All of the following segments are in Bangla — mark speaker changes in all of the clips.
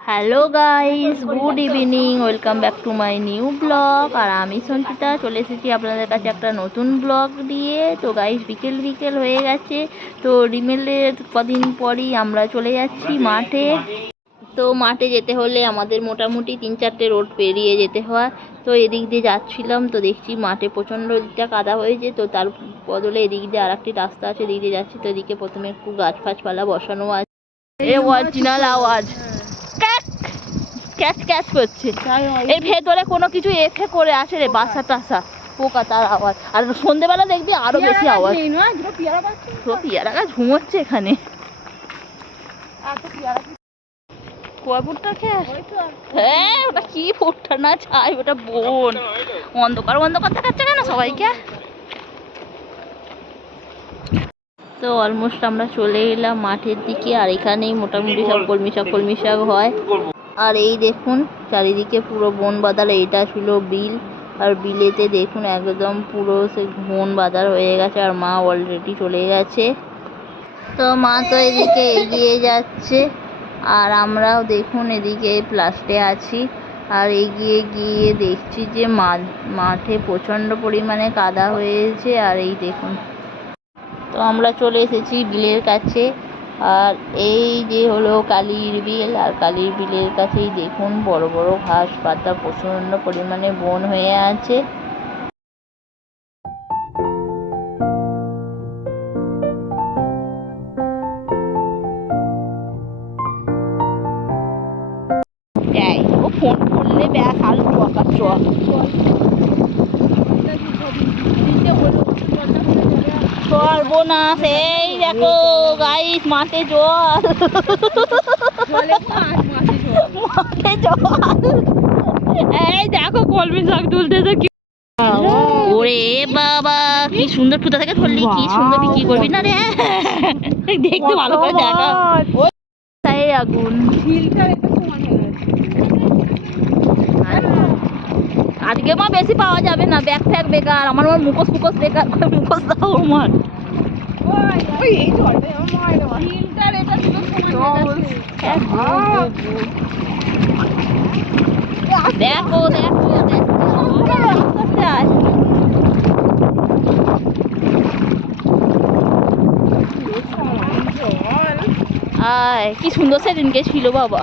Speaker 1: Hello guys good evening welcome back to my new blog আর আমি সঞ্চিতা, চলে এসেছি আপনাদের কাছে একটা নতুন ব্লগ দিয়ে। তো গাইস বিকেল বিকেল হয়ে গেছে। তো রিমেলের কদিন পরই আমরা চলে যাচ্ছি মাঠে। তো মাঠে যেতে হলে আমাদের মোটামুটি তিন চারটে রোড পেরিয়ে যেতে হয়। তো এদিক দিয়ে যাচ্ছিলাম তো দেখছি মাঠে প্রচণ্ড দিকটা কাদা হয়েছে তো তার বদলে এদিক দিয়ে আর একটি রাস্তা আছে এদিক দিয়ে যাচ্ছি তো এদিকে প্রথমে একটু গাছ ফাছপালা বসানো আছে। এ অরিজিনাল আওয়াজ। ক্যাচ ক্যাচ করছে। এর ভেতরে কোনো কিছু এফে করে আসে রে বাসা টাসা পোকা তার আওয়াজ। আর সন্ধেবেলা দেখবি আরও বেশি আওয়াজ। পিয়ারা গাছ ঘুমোচ্ছে এখানে। খেয়ে হ্যাঁ ওটা কি ফুটটা না চাই ওটা বোন। অন্ধকার অন্ধকার দেখাচ্ছে কেন সবাইকে? তো অলমোস্ট আমরা চলে এলাম মাঠের দিকে আর এখানেই মোটামুটি সব কলমি শাক কলমি শাক হয়। আর এই দেখুন চারিদিকে পুরো বন বাদার এইটা ছিল বিল। আর বিলেতে দেখুন একদম পুরো সে বন বাদার হয়ে গেছে আর মা অলরেডি চলে গেছে। তো মা তো এদিকে এগিয়ে যাচ্ছে। আর আমরাও দেখুন এদিকে প্লাস্টে আছি। আর এগিয়ে গিয়ে দেখছি যে মাঠে প্রচণ্ড পরিমাণে কাদা হয়েছে। আর এই দেখুন। তো আমরা চলে এসেছি বিলের কাছে। আর এই যে হলো কালীর বিল, আর কালীর বিলের কাছেই দেখুন বড় বড় ঘাস পাতা প্রচণ্ড পরিমাণে বন হয়ে আছে। করলে ব্যাস আলু চকা চক সর্বনাশ এই দেখো গাইস মাঠে জল। মাঠে জল। এই দেখো কলমি শাক তুলতেছে কি ওরে বাবা কি সুন্দর কোথা থেকে ধরলি কি সুন্দর বিক্রি করবি না রে। দেখতে ভালো করে দেখা। আগুন। আজকে মা বেশি পাওয়া যাবে না ব্যাগ ফ্যাগ বেকার আমার আমার মুখোশ ফুকোশ বেকার মুখোশ দাও আমার। দেখো দেখো দেখো আস্তে আস্তে। আয়। আয় কি সুন্দর সেদিনকে ছিল বাবা।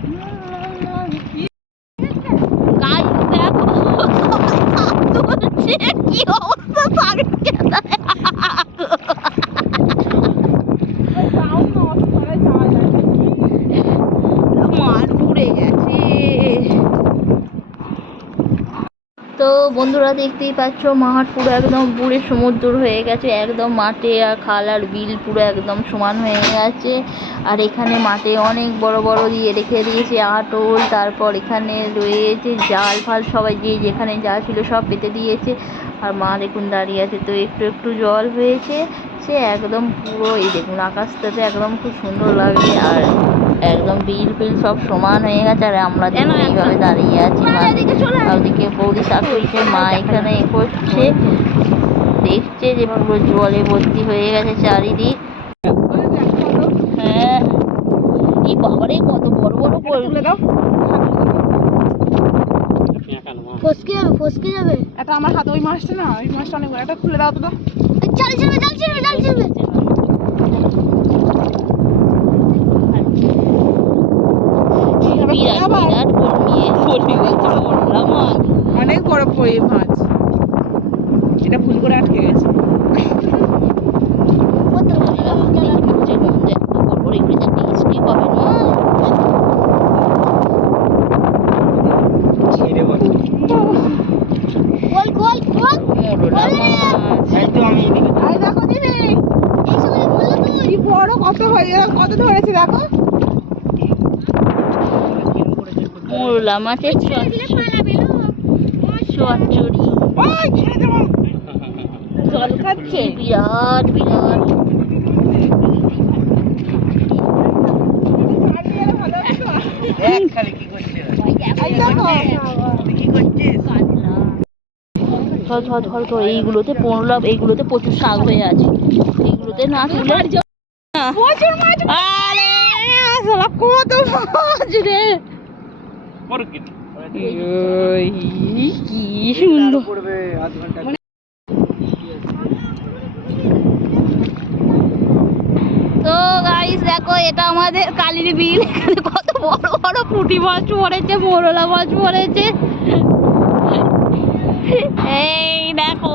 Speaker 1: গাছ দেখো সবাই হাত তুলছে কি অবস্থা শাকের খেতায় মাঠ পুড়ে গেছে তো বন্ধুরা দেখতেই পাচ্ছ, মাঠ পুরো একদম পুরে সমুদ্র হয়ে গেছে, একদম মাঠে আর খাল আর বিল পুরো একদম সমান হয়ে গেছে। আর এখানে মাঠে অনেক বড় বড় দিয়ে রেখে দিয়েছে, আটল, তারপর এখানে রয়েছে জাল ফাল, সবাই যে যেখানে যা ছিল সব পেতে দিয়েছে। আর মা দেখুন দাঁড়িয়ে আছে, তো একটু একটু জল হয়েছে, সে একদম পুরো এই দেখুন আকাশটাতে একদম খুব সুন্দর লাগছে আর একদম বিল ফিল সব সমান হয়ে গেছে আর আমরা দেখুন এইভাবে দাঁড়িয়ে আছি। আর ওদিকে বৌদি তুলছে মা এখানে এ করছে। দেখছে যে পুরো জলে ভর্তি হয়ে গেছে চারিদিক। হ্যাঁ। এই বাবারে কত বড় বড় পড়ে
Speaker 2: ফসকে যাবে ফসকে যাবে।
Speaker 3: এটা আমার হাতে ওই মাছটা না ওই মাছটা অনেক বড়। একটা খুলে দাও তো। দাও
Speaker 2: ছিড়বে
Speaker 1: বিরাট বিরাট কর্মিয়ে কর্মি বললাম মাছ
Speaker 3: বড় মাছ এটা ভুল করে আটকে গেছে।
Speaker 2: গোল গোল গোল
Speaker 3: আই দেখো দিদি
Speaker 2: এই সময় বলল তো
Speaker 3: কি বড় কত হয়ে কত ধরেছে দেখো।
Speaker 1: মোরলা মাছের
Speaker 3: জল খাচ্ছে?
Speaker 1: বিরাট বিরাট। এইগুলোতে পনেরো এইগুলোতে প্রচুর শাক হয়ে আছে। এইগুলোতে না কত মাছ রে! তো গাইস দেখো, এটা আমাদের কালির বিল। এখানে কত বড় বড় পুঁটি মাছ পড়েছে, মোরলা মাছ পড়েছে। এই দেখো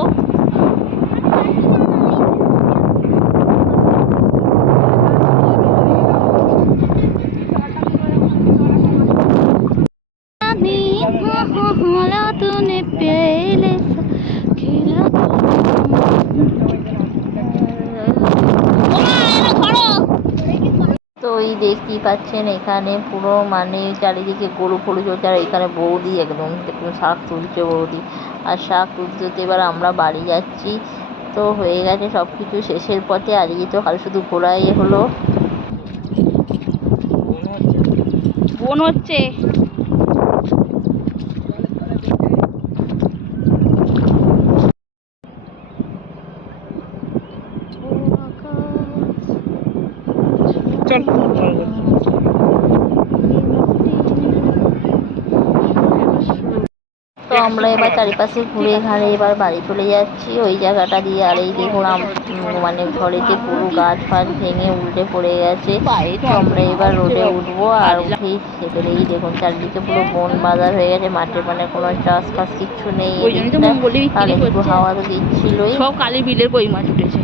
Speaker 1: দেখতেই পাচ্ছেন এখানে পুরো মানে চারিদিকে গরু ফরু চলছে আর এখানে বৌদি একদম দেখুন শাক তুলছে বৌদি। আর শাক তুলতে তুলতে এবার আমরা বাড়ি যাচ্ছি। তো হয়ে গেছে সব কিছু শেষের পথে আজকে তো কাল শুধু ঘোরাই হলো। বোন হচ্ছে
Speaker 3: চল
Speaker 1: তো আমরা এবার চারিপাশে ঘুরে ঘাড়ে এবার বাড়ি চলে যাচ্ছি। ওই জায়গাটা দিয়ে আর এই দেখুন মানে ঝড়েতে পুরো গাছ ফাছ ভেঙে উল্টে পড়ে গেছে। তো আমরা এবার রোডে উঠবো আর উঠেই এবারে এই দেখুন চারিদিকে পুরো বন বাজার হয়ে গেছে। মাঠে মানে কোনো চাষ ফাস কিচ্ছু নেই। আর একটু হাওয়া তো দিচ্ছিলই।
Speaker 2: সব কালী বিলের কই মাছ উঠেছে।